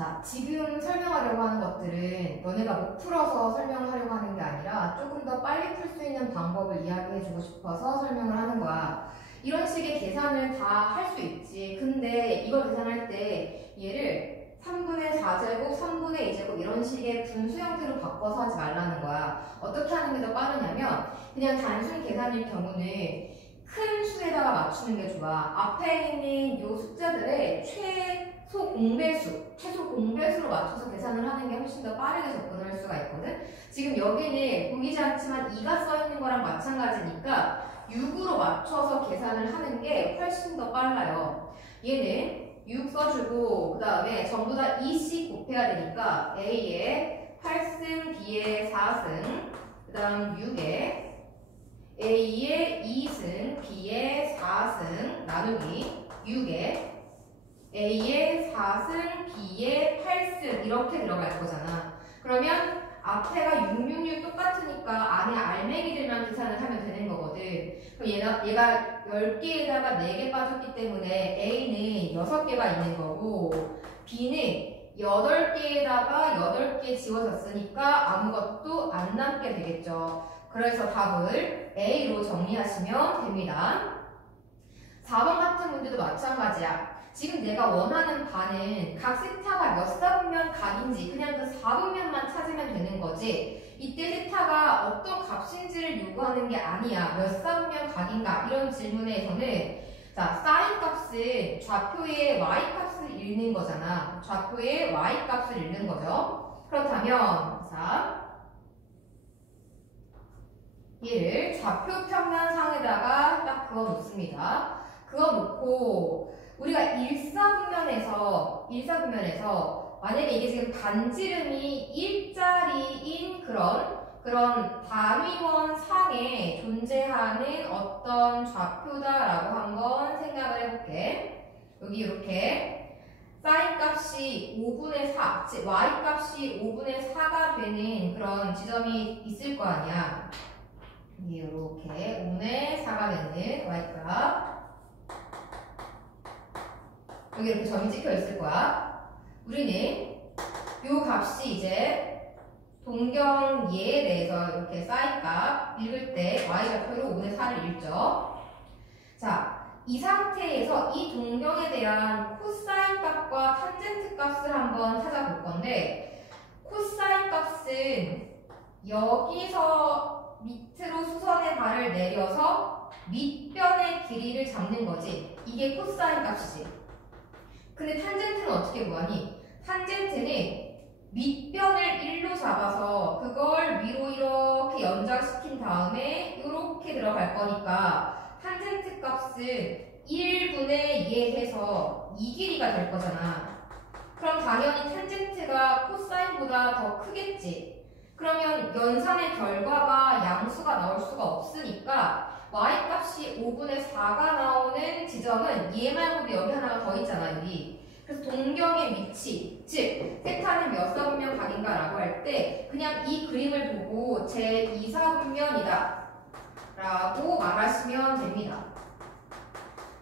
자, 지금 설명하려고 하는 것들은 너네가 못 풀어서 설명을 하려고 하는 게 아니라 조금 더 빨리 풀 수 있는 방법을 이야기해주고 싶어서 설명을 하는 거야. 이런 식의 계산을 다 할 수 있지. 근데 이걸 계산할 때 얘를 3분의 4제곱, 3분의 2제곱 이런 식의 분수 형태로 바꿔서 하지 말라는 거야. 어떻게 하는 게 더 빠르냐면 그냥 단순 계산일 경우는 큰 수에다가 맞추는 게 좋아. 앞에 있는 요 숫자들의 최소 공배수로 맞춰서 계산을 하는 게 훨씬 더 빠르게 접근을 할 수가 있거든. 지금 여기는 보이지 않지만 2가 써있는 거랑 마찬가지니까 6으로 맞춰서 계산을 하는 게 훨씬 더 빨라요. 얘는 6 써주고 그 다음에 전부 다 2씩 곱해야 되니까 A에 8승, B에 4승, 그 다음 6에 A에 2승, B에 4승 나누기 6에 A에 4승, B에 8승 이렇게 들어갈 거잖아. 그러면 앞에가 666 똑같으니까 안에 알맹이들만 계산을 하면 되는 거거든. 그럼 얘가 10개에다가 4개 빠졌기 때문에 A는 6개가 있는 거고 B는 8개에다가 8개 지워졌으니까 아무것도 안 남게 되겠죠. 그래서 답을 A로 정리하시면 됩니다. 4번 같은 문제도 마찬가지야. 지금 내가 원하는 반은 각 세타가 몇 사분면 각인지 그냥 그 사분면만 찾으면 되는 거지. 이때 세타가 어떤 값인지를 요구하는 게 아니야. 몇 사분면 각인가 이런 질문에서는 자, 사인 값은 좌표의 y 값을 읽는 거잖아. 좌표의 y 값을 읽는 거죠. 그렇다면 자 얘를 좌표 평면상에다가 딱 그어 놓습니다. 그어 놓고 우리가 일사분면에서 만약에 이게 지금 반지름이 일자리인 그런 단위원 상에 존재하는 어떤 좌표다라고 한번 생각을 해볼게. 여기 이렇게 사인 값이 5분의 4, 즉 y 값이 5분의 4가 되는 그런 지점이 있을 거 아니야. 이렇게 5분의 4가 되는 y값 여기 이렇게 점이 찍혀 있을 거야. 우리는 요 값이 이제 동경예에 대해서 이렇게 사인 값 읽을 때 y좌표로 5분의 4를 읽죠. 자, 이 상태에서 이 동경에 대한 코사인 값과 탄젠트 값을 한번 찾아볼 건데 코사인 값은 여기서 밑으로 수선의 발을 내려서 밑변의 길이를 잡는 거지. 이게 코사인 값이지. 근데 탄젠트는 어떻게 구하니? 탄젠트는 밑변을 1로 잡아서 그걸 위로 이렇게 연장시킨 다음에 이렇게 들어갈 거니까 탄젠트 값은 1분의 2 해서 이 길이가 될 거잖아. 그럼 당연히 탄젠트가 코사인보다 더 크겠지. 그러면 연산의 결과가 양수가 나올 수가 없으니까 y값이 5분의 4가 나오는 지점은 얘 말고도 여기 하나가 더 있잖아, 여기. 그래서 동경의 위치, 즉 세타는 몇 사분면 각인가 라고 할 때 그냥 이 그림을 보고 제2사분면이다 라고 말하시면 됩니다.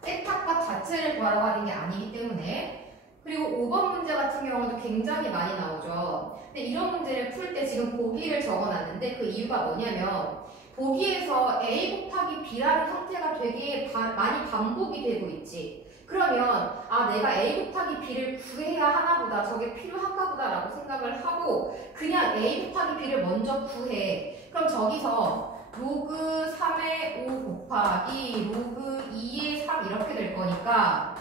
세타값 자체를 구하라고 하는 게 아니기 때문에. 그리고 5번 문제 같은 경우도 굉장히 많이 나오죠. 근데 이런 문제를 풀 때 지금 보기를 적어놨는데 그 이유가 뭐냐면 보기에서 A 곱하기 B라는 형태가 되게 많이 반복이 되고 있지. 그러면 아 내가 A 곱하기 B를 구해야 하나보다 저게 필요한가 보다라고 생각을 하고 그냥 A 곱하기 B를 먼저 구해. 그럼 저기서 로그 3의 5 곱하기 로그 2의 3 이렇게 될 거니까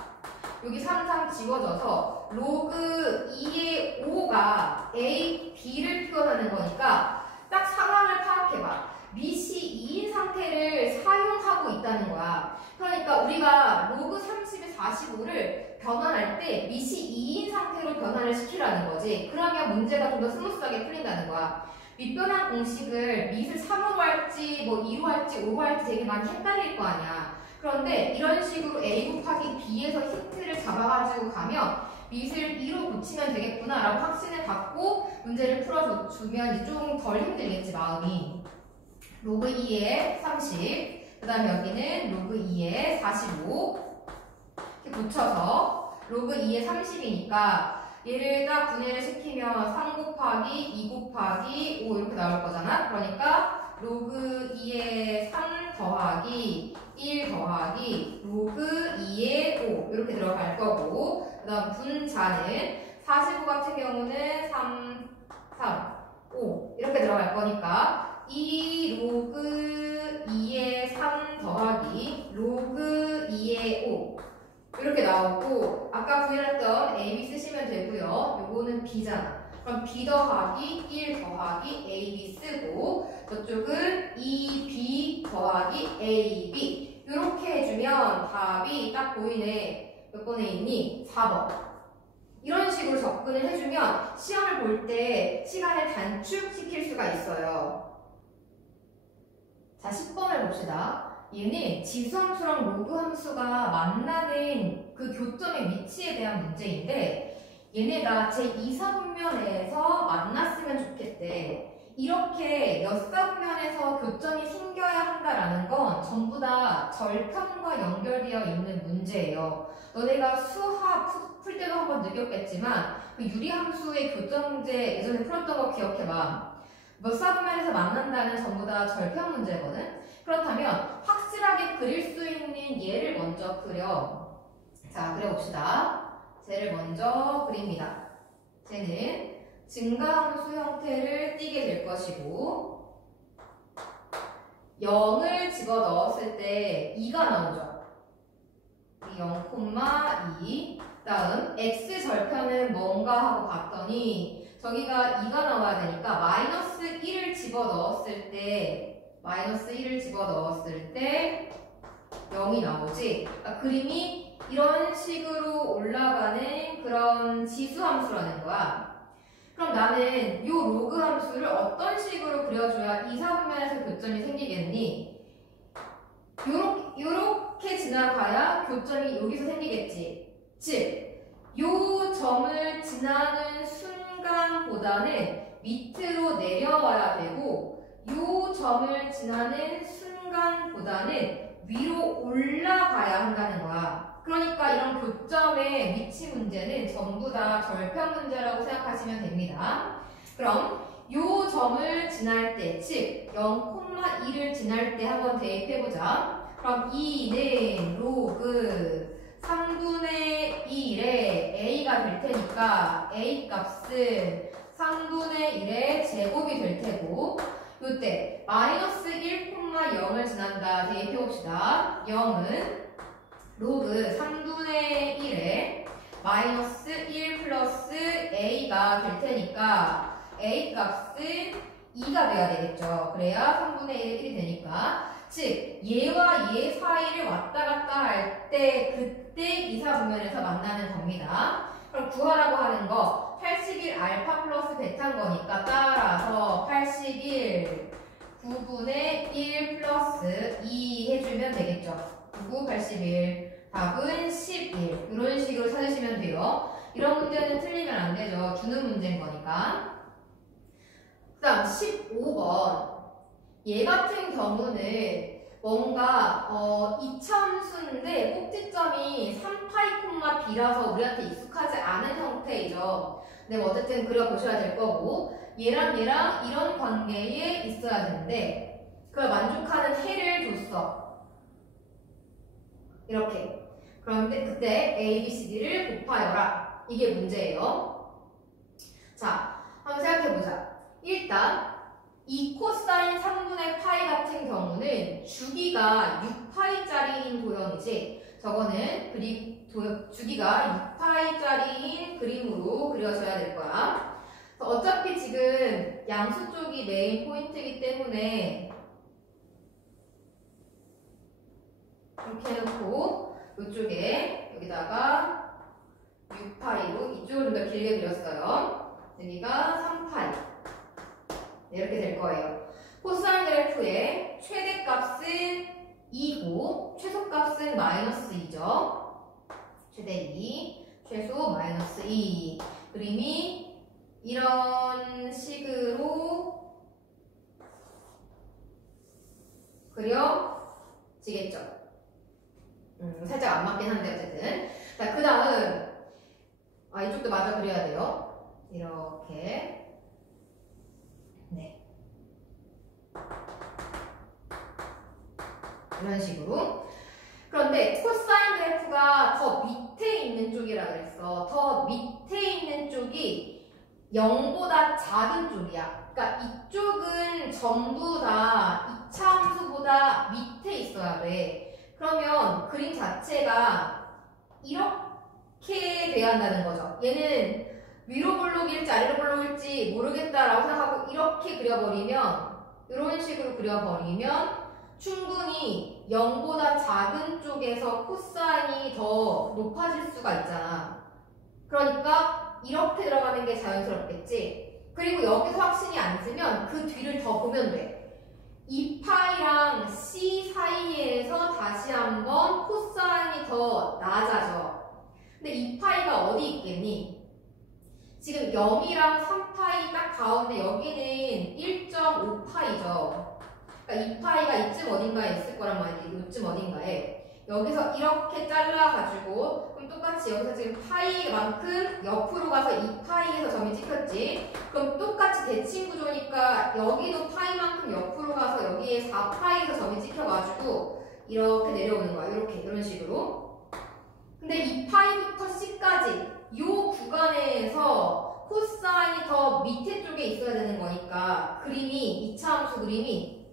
여기 3 지워져서 로그 2의 5가 A, B를 표현하는 거니까 딱 상황을 파악해봐. 밑이 2인 상태를 사용하고 있다는 거야. 그러니까 우리가 로그 30의 45를 변환할 때 밑이 2인 상태로 변환을 시키라는 거지. 그러면 문제가 좀 더 스무스하게 풀린다는 거야. 밑변환 공식을 밑을 3으로 할지 뭐 2로 할지 5로 할지 되게 많이 헷갈릴 거 아니야. 그런데 이런 식으로 A 곱하기 B에서 힌트를 잡아가지고 가면 밑을 2로 붙이면 되겠구나 라고 확신을 갖고 문제를 풀어주면 좀 덜 힘들겠지, 마음이. 로그 2에 30, 그 다음에 여기는 로그 2에 45 이렇게 붙여서 로그 2에 30이니까 얘를 딱 분해를 시키면 3 곱하기 2 곱하기 5 이렇게 나올 거잖아. 그러니까 로그 2의 3 더하기 1 더하기 로그 2의 5 이렇게 들어갈 거고, 그 다음 분자는 45 같은 경우는 3, 5 이렇게 들어갈 거니까 2 로그 2의 3 더하기 로그 2의 5 이렇게 나오고, 아까 구해놨던 AB 쓰시면 되고요. 요거는 B잖아. 그럼 B 더하기 1 더하기 AB 쓰고, 저쪽은 2B 더하기 AB 이렇게 해주면 답이 딱 보이네. 몇 번에 있니? 4번. 이런 식으로 접근을 해주면 시험을 볼 때 시간을 단축시킬 수가 있어요. 자, 10번을 봅시다. 얘는 지수함수랑 로그함수가 만나는 그 교점의 위치에 대한 문제인데, 얘네가 제2사분면에서 만났으면 좋겠대. 이렇게 엿사분면에서 교점이 생겨야 한다라는 건 전부 다 절편과 연결되어 있는 문제예요. 너네가 수학 풀 때도 한번 느꼈겠지만 그 유리함수의 교점 문제 예전에 풀었던 거 기억해봐. 엿사분면에서 만난다는 전부 다 절편 문제거든. 그렇다면 확실하게 그릴 수 있는 예를 먼저 그려. 자, 그려봅시다. 쟤를 먼저 그립니다. 쟤는 증가함수 형태를 띠게 될 것이고, 0을 집어넣었을 때 2가 나오죠. 0,2. 다음 x 절편은 뭔가 하고 봤더니 저기가 2가 나와야 되니까 마이너스 1을 집어넣었을 때 마이너스 1을 집어넣었을 때 0이 나오지. 그러니까 그림이 이런 식으로 올라가는 그런 지수함수라는 거야. 그럼 나는 이 로그 함수를 어떤 식으로 그려줘야 이사분면에서 교점이 생기겠니? 요렇게 지나가야 교점이 여기서 생기겠지. 즉, 요 점을 지나는 순간보다는 밑으로 내려와야 되고, 요 점을 지나는 순간보다는 위로 올라가야 한다는 거야. 그러니까 이런 교점의 위치 문제는 전부 다 절편 문제라고 생각하시면 됩니다. 그럼 요 점을 지날 때, 즉 0,2를 지날 때 한번 대입해보자. 그럼 2는 로그 3분의 1의 a가 될 테니까 a 값은 3분의 1의 제곱이 될 테고, 요때 마이너스 1,0을 지난다 대입해봅시다. 0은 로그 3분의 1에 마이너스 1 플러스 a가 될 테니까 a 값은 2가 돼야 되겠죠. 그래야 3분의 1이 되니까. 즉 얘와 얘 사이를 왔다 갔다 할 때 그때 이사분면에서 만나는 겁니다. 그럼 구하라고 하는 거 81 알파 플러스 베타인 거니까 따라서 81 9분의 1 플러스 2 해주면 되겠죠. 9, 81 답은 11 이런 식으로 찾으시면 돼요. 이런 문제는 틀리면 안 되죠. 주는 문제인 거니까. 그 다음 15번. 얘 같은 경우는 뭔가 이차함수인데 꼭지점이 3파이, b라서 우리한테 익숙하지 않은 형태이죠. 근데 어쨌든 그려보셔야 될 거고, 얘랑 이런 관계에 있어야 되는데 그걸 만족하는 해를 줬어. 이렇게. 그런데 그때 A, B, C, D를 곱하여라. 이게 문제예요. 자, 한번 생각해보자. 일단 이 코사인 3분의 파이 같은 경우는 주기가 6파이짜리인 도형이지, 저거는 주기가 6파이짜리인 그림으로 그려져야 될 거야. 어차피 지금 양수 쪽이 메인 포인트이기 때문에 이렇게 해놓고 이쪽에 여기다가 6파이로 이쪽을 좀 더 길게 그렸어요. 여기가 3파이. 네, 이렇게 될 거예요. 코사인 그래프의 최대값은 2고 최소값은 마이너스 2죠. 최대 2, 최소 마이너스 2. 그림이 이런 식으로 그려지겠죠. 살짝 안 맞긴 한데 어쨌든. 자, 그 다음 이쪽도 맞아 그려야 돼요. 이렇게. 네. 이런 식으로. 그런데 코사인 그래프가 더 밑에 있는 쪽이라 그랬어. 더 밑에 있는 쪽이 0보다 작은 쪽이야. 그러니까 이쪽은 전부 다 2차 함수보다 밑에 있어야 돼. 그러면 그림 자체가 이렇게 돼야 한다는 거죠. 얘는 위로 볼록일지 아래로 볼록일지 모르겠다라고 생각하고 이렇게 그려버리면, 이런 식으로 그려버리면 충분히 0보다 작은 쪽에서 코사인이 더 높아질 수가 있잖아. 그러니까 이렇게 들어가는 게 자연스럽겠지. 그리고 여기서 확신이 안 쓰면 그 뒤를 더 보면 돼. 2파이랑 C 사이에서 다시 한번 코사인이 더 낮아져. 근데 2파이가 어디 있겠니? 지금 0이랑 3파이 딱 가운데 여기는 1.5파이죠. 그러니까 2파이가 이쯤 어딘가에 있을 거란 말이지. 이쯤 어딘가에. 여기서 이렇게 잘라가지고 그럼 똑같이 여기서 지금 파이만큼 옆으로 가서 2파이에서 점이 찍혔지. 그럼 똑같이 대칭 구조니까 여기도 파이만큼 옆으로 가서 여기에 4파이에서 점이 찍혀가지고 이렇게 내려오는 거야. 이렇게 이런 식으로. 근데 2파이부터 C까지 이 구간에서 코사인이 더 밑에 쪽에 있어야 되는 거니까 그림이 2차 함수 그림이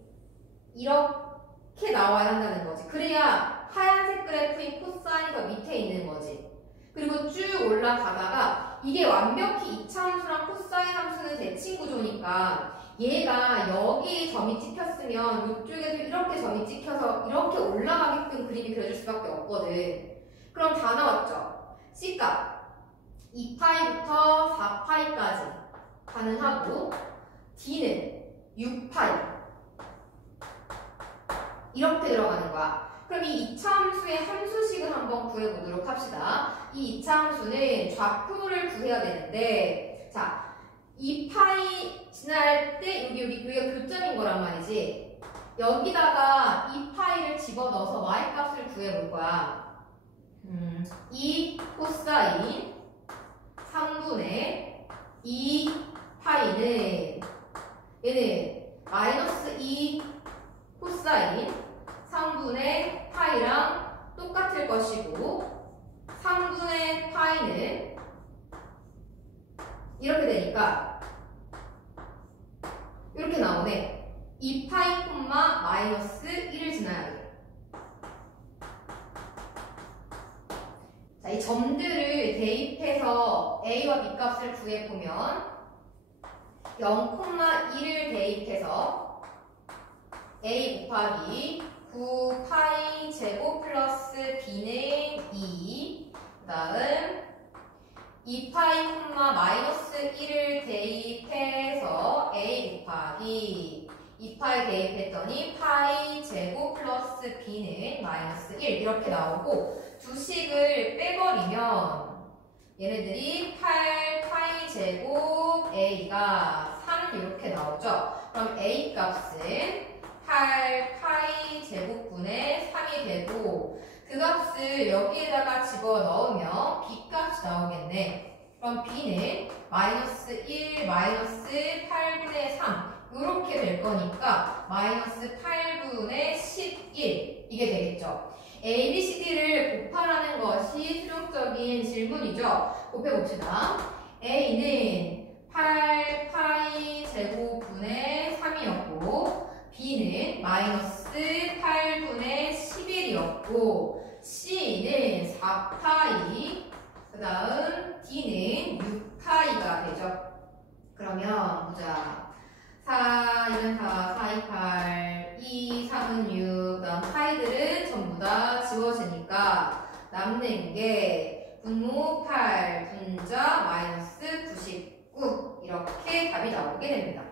이렇게 나와야 한다는 거지. 그래야 하얀색 그래프인 코사인이 더 밑에 있는 거지. 그리고 쭉 올라가다가 이게 완벽히 2차 함수랑 코사인 함수는 대칭 구조니까 얘가 여기 점이 찍혔으면 이쪽에도 이렇게 점이 찍혀서 이렇게 올라가게끔 그림이 그려질 수밖에 없거든. 그럼 다 나왔죠. C값 2파이부터 4파이까지 가능하고 D는 6파이 이렇게 들어가는 거야. 그럼 이 2차 함수의 함수식을 한번 구해보도록 합시다. 이 2차 함수는 좌표를 구해야 되는데, 자, 2파이 지날 때 여기가 교점인 거란 말이지. 여기다가 2파이를 집어넣어서 y값을 구해볼 거야. 2 코사인 3분의 2파이는 얘는 마이너스 2 코사인 3분의 파이랑 똑같을 것이고 3분의 파이는 이렇게 되니까 이렇게 나오네. 2파이 콤마 마이너스 1을 지나야 돼. 자, 이 점들을 대입해서 A와 B 값을 구해보면 0,1을 대입해서 A 곱하기 9파이 제곱 플러스 B는 2, 그 다음 2파이 콤마 마이너스 1을 대입해서 A 곱하기 2파이 대입했더니 파이 제곱 플러스 B는 마이너스 1 이렇게 나오고 두 식을 빼버리면 얘네들이 8파이 제곱 A가 3 이렇게 나오죠. 그럼 A 값은 8파이 제곱분의 3이 되고 그 값을 여기에다가 집어넣으면 B 값이 나오겠네. 그럼 B는 마이너스 1, 마이너스 8분의 3 이렇게 될 거니까 마이너스 8분의 11 이게 되겠죠. A, B, C, D를 곱하라는 것이 실용적인 질문이죠. 곱해봅시다. A는 8파이 제곱분의 3이었고 B는 마이너스 8분의 11이었고 C는 4파이 그 다음 D는 6파이가 되죠. 그러면 보자. 4, 1은 4, 4, 2, 8, 2, 3은 6, 그 다음 파이들은 전부 다 지워지니까 남는 게 분모 8, 분자 마이너스 99 이렇게 답이 나오게 됩니다.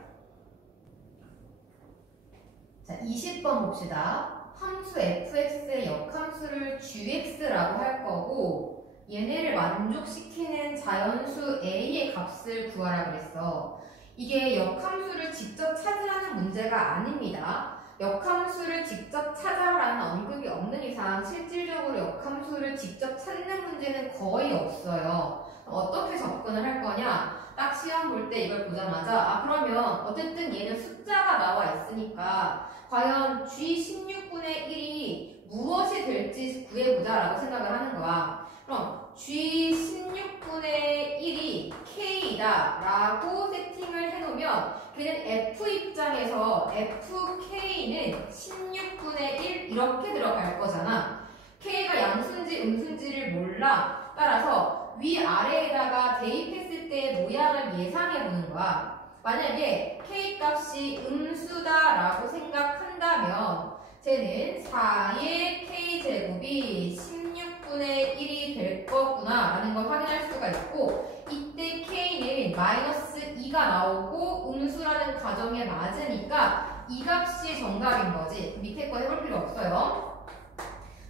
자, 20번 봅시다. 함수 fx의 역함수를 gx라고 할 거고 얘네를 만족시키는 자연수 a의 값을 구하라 그랬어. 이게 역함수를 직접 찾으라는 문제가 아닙니다. 역함수를 직접 찾아라는 언급이 없는 이상 실질적으로 역함수를 직접 찾는 문제는 거의 없어요. 어떻게 접근을 할 거냐? 딱 시험 볼 때 이걸 보자마자 그러면 어쨌든 얘는 숫자가 나와 있으니까 과연 G16분의 1이 무엇이 될지 구해보자 라고 생각을 하는 거야. 그럼 G16분의 1이 K이다 라고 세팅을 해놓으면 걔는 F 입장에서 FK는 16분의 1 이렇게 들어갈 거잖아. K가 양수인지 음수인지를 몰라. 따라서 위아래에다가 대입했을 때 모양을 예상해 보는 거야. 만약에 K 값이 음수다라고 생각한다면 쟤는 4의 K제곱이 16분의 1이 될 거구나 라는 걸 확인할 수가 있고 이때 K는 마이너스 2가 나오고 음수라는 가정에 맞으니까 이 값이 정답인 거지. 밑에 거 해볼 필요 없어요.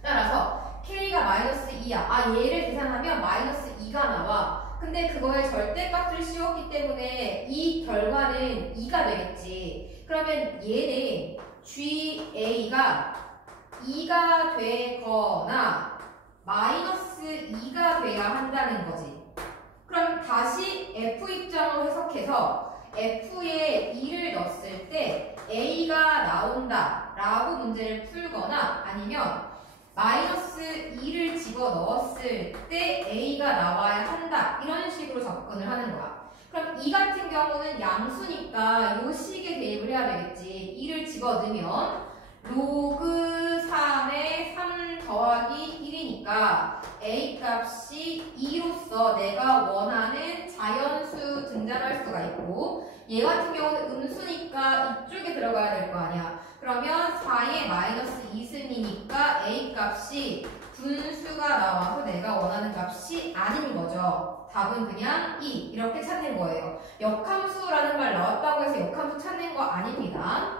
따라서 K가 마이너스 2야. 얘를 계산하면 마이너스 2가 나와. 근데 그거에 절대값을 씌웠기 때문에 이 결과는 2가 되겠지. 그러면 얘는 GA가 2가 되거나 마이너스 2가 돼야 한다는 거지. 그럼 다시 F 입장으로 해석해서 F에 2를 넣었을 때 A가 나온다 라고 문제를 풀거나 아니면 마이너스 2를 집어넣었을 때 A가 나와야 한다. 이런 식으로 접근을 하는 거야. 그럼 이 같은 경우는 양수니까 요 식에 대입을 해야 되겠지. 2를 집어넣으면 로그 3의 3 더하기 1이니까 A 값이 2로서 내가 원하는 자연수 등장할 수가 있고 얘 같은 경우는 음수니까 이쪽에 들어가야 될 거 아니야. 그러면 4의 마이너스 2승이니까 A 값이 분수가 나와서 내가 원하는 값이 아닌 거죠. 답은 그냥 2 이렇게 찾는 거예요. 역함수라는 말 나왔다고 해서 역함수 찾는 거 아닙니다.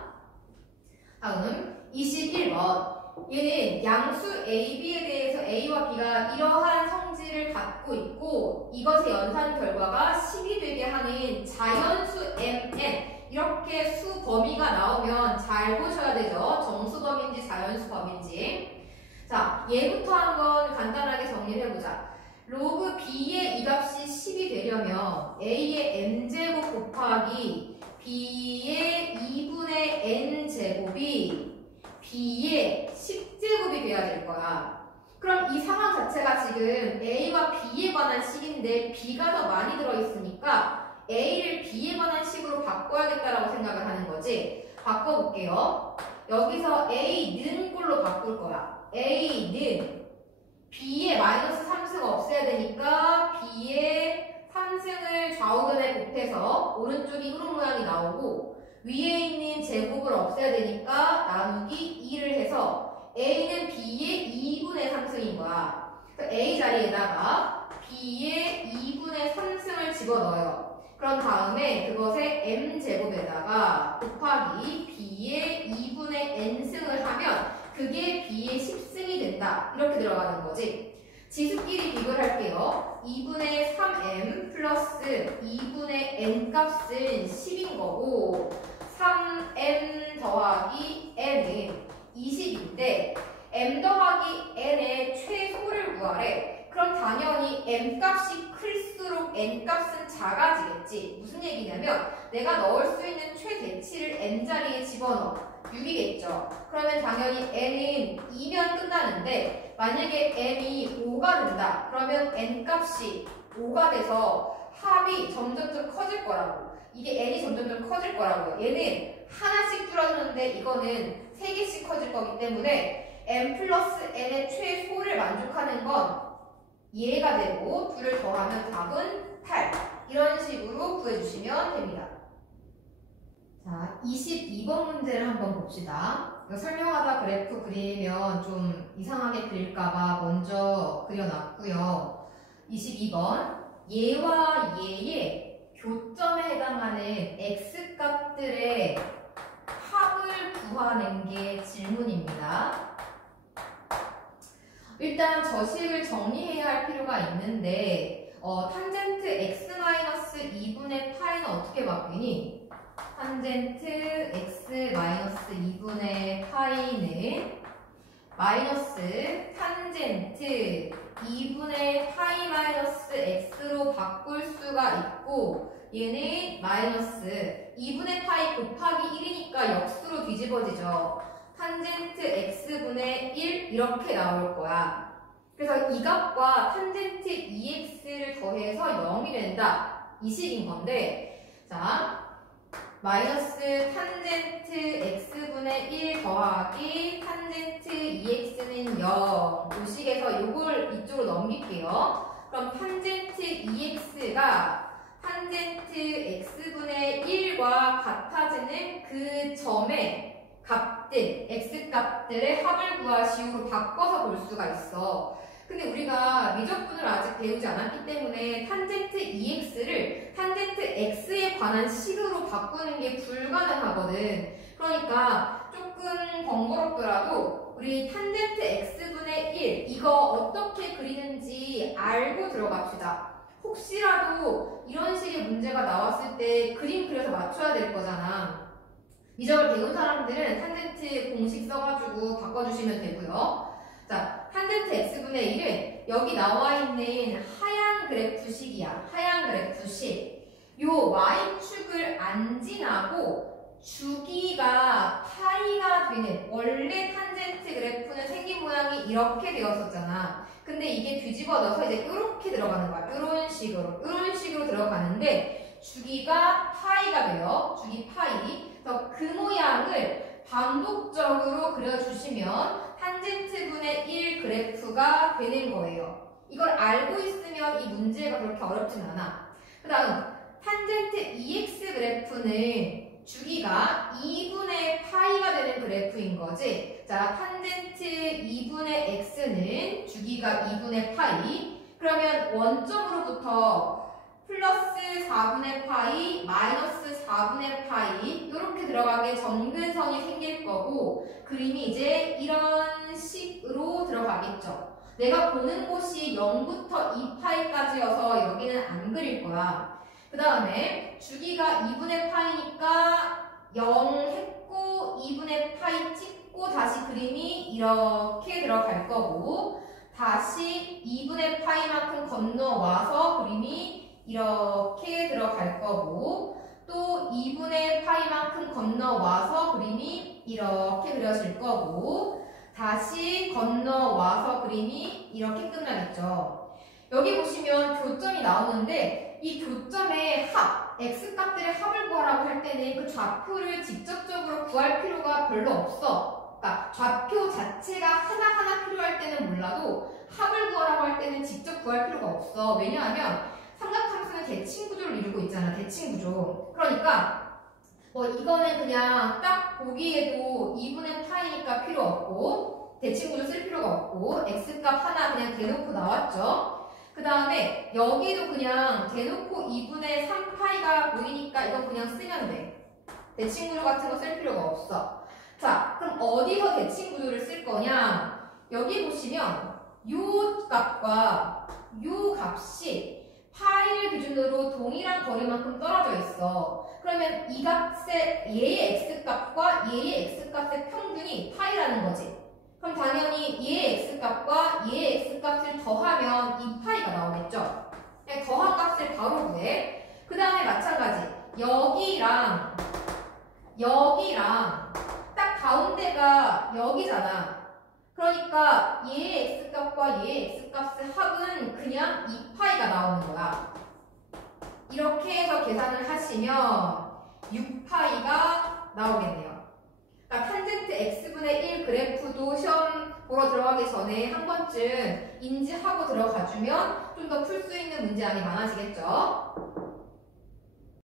다음 21번. 얘는 양수 A, B에 대해서 A와 B가 이러한 성질을 갖고 있고 이것의 연산 결과가 10이 되게 하는 자연수 MN 이렇게 수 범위가 나오면 잘 보셔야 되죠. 정수 범위인지 자연수 범위인지. 자, 얘부터 한번 간단하게 정리를 해보자. 로그 B의 이 값이 10이 되려면 A의 N제곱 곱하기 B의 2분의 N제곱이 B의 10제곱이 돼야 될 거야. 그럼 이 상황 자체가 지금 A와 B에 관한 식인데 B가 더 많이 들어있으니까 A를 B에 관한 식으로 바꿔야겠다라고 생각을 하는 거지. 바꿔볼게요. 여기서 A는 꼴로 바꿀 거야. A는 B의 마이너스 3승 없애야 되니까 B의 3승을 좌우변에 곱해서 오른쪽이 흐름 모양이 나오고 위에 있는 제곱을 없애야 되니까 나누기 2를 해서 A는 B의 2분의 3승인 거야. A 자리에다가 B의 2분의 3승을 집어넣어요. 그런 다음에 그것에 m제곱에다가 곱하기 B의 2분의 n승을 하면 그게 B의 10승이 된다. 이렇게 들어가는 거지. 지수끼리 비교할게요. 2분의 3m 플러스 2분의 n 값은 10인 거고 3m 더하기 n은 20인데 m 더하기 n의 최소를 구하래. 그럼 당연히 m 값이 클수록 n 값은 작아지겠지. 무슨 얘기냐면 내가 넣을 수 있는 최대치를 n 자리에 집어넣어. 6이겠죠. 그러면 당연히 n은 2면 끝나는데 만약에 m이 5가 된다. 그러면 n 값이 5가 돼서 합이 점점점 커질 거라고. 이게 n이 점점점 커질 거라고요. 얘는 하나씩 줄어드는데 이거는 3개씩 커질 거기 때문에 m 플러스 n의 최소를 만족하는 건 얘가 되고 2를 더하면 답은 8. 이런 식으로 구해주시면 됩니다. 자, 22번 문제를 한번 봅시다. 설명하다 그래프 그리면 좀 이상하게 그릴까봐 먼저 그려놨고요. 22번 얘와 얘의 교점에 해당하는 x값들의 합을 구하는 게 질문입니다. 일단 저식을 정리해야 할 필요가 있는데 탄젠트 x-2분의 파이는 어떻게 바뀌니? 탄젠트 x-2분의 파이는 마이너스 탄젠트 2분의 파이 마이너스 x로 바꿀 수가 있고 얘는 마이너스 2분의 파이 곱하기 1이니까 역수로 뒤집어지죠. 탄젠트 x분의 1 이렇게 나올 거야. 그래서 이 값과 탄젠트 2x를 더해서 0이 된다. 이 식인 건데 자 마이너스 탄젠트 x분의 1 더하기 탄젠트 2x는 0 이 식에서 이걸 이쪽으로 넘길게요. 그럼 탄젠트 2x가 탄젠트 x분의 1과 같아지는 그 점의 값들, x값들의 합을 구할 식으로 바꿔서 볼 수가 있어. 근데 우리가 미적분을 아직 배우지 않았기 때문에 탄젠트 2x를 탄젠트 x에 관한 식으로 바꾸는 게 불가능하거든. 그러니까 조금 번거롭더라도 우리 탄젠트 x분의 1 이거 어떻게 그리는지 알고 들어갑시다. 혹시라도 이런 식의 문제가 나왔을 때 그림 그려서 맞춰야 될 거잖아. 미적을 배운 사람들은 탄젠트 공식 써가지고 바꿔주시면 되고요. 자, 탄젠트 x분의 1은 여기 나와 있는 하얀 그래프식이야. 하얀 그래프식. 요 y축을 안 지나고 주기가 파이가 되는 원래 탄젠트 그래프는 생긴 모양이 이렇게 되었었잖아. 근데 이게 뒤집어져서 이제 이렇게 들어가는 거야. 이런 식으로 들어가는데 주기가 파이가 돼요. 주기 파이. 그래서 그 모양을 반복적으로 그려주시면 탄젠트분의 1 그래프가 되는 거예요. 이걸 알고 있으면 이 문제가 그렇게 어렵진 않아. 그 다음 탄젠트 2x 그래프는 주기가 2분의 파이가 되는 그래프인 거지. 자, 탄젠트 2분의 x는 주기가 2분의 파이. 그러면 원점으로부터 플러스 4분의 파이, 마이너스 4분의 파이 이렇게 들어가게 점근선이 생길 거고 그림이 이제 이런 식으로 들어가겠죠. 내가 보는 곳이 0부터 2파이까지여서 여기는 안 그릴 거야. 그 다음에 주기가 2분의 파이니까 0 했고 2분의 파이 찍고 다시 그림이 이렇게 들어갈 거고 다시 2분의 파이만큼 건너와서 그림이 이렇게 들어갈 거고 또 2분의 파이만큼 건너와서 그림이 이렇게 그려질 거고 다시 건너와서 그림이 이렇게 끝나겠죠. 여기 보시면 교점이 나오는데 이 교점의 합, x값들의 합을 구하라고 할 때는 그 좌표를 직접적으로 구할 필요가 별로 없어. 그러니까 좌표 자체가 하나하나 필요할 때는 몰라도 합을 구하라고 할 때는 직접 구할 필요가 없어. 왜냐하면 삼각함수는 대칭구조를 이루고 있잖아. 대칭구조. 그러니까 이거는 그냥 딱 보기에도 2분의 파이니까 필요 없고 대칭구조 쓸 필요가 없고 x값 하나 그냥 대놓고 나왔죠. 그 다음에 여기도 그냥 대놓고 2분의 3파이가 보이니까 이건 그냥 쓰면 돼. 대칭구조 같은 거 쓸 필요가 없어. 자, 그럼 어디서 대칭구조를 쓸 거냐? 여기 보시면 요 값과 요 값이 파이를 기준으로 동일한 거리만큼 떨어져 있어. 그러면 이 값의 얘의 x값과 얘의 x값의 평균이 파이라는 거지. 그럼 당연히 얘의 x값과 얘의 x값을 더하면 2파이가 나오겠죠. 그냥 더한 값을 바로 구해. 그 다음에 마찬가지 여기랑 딱 가운데가 여기잖아. 그러니까 얘의 x값과 얘의 x값의 합은 그냥 2파이가 나오는 거야. 이렇게 해서 계산을 하시면 6파이가 나오겠네요. 그러니까 탄젠트 x분의 1 그래프도 시험 보러 들어가기 전에 한 번쯤 인지하고 들어가주면 좀 더 풀 수 있는 문제안이 많아지겠죠.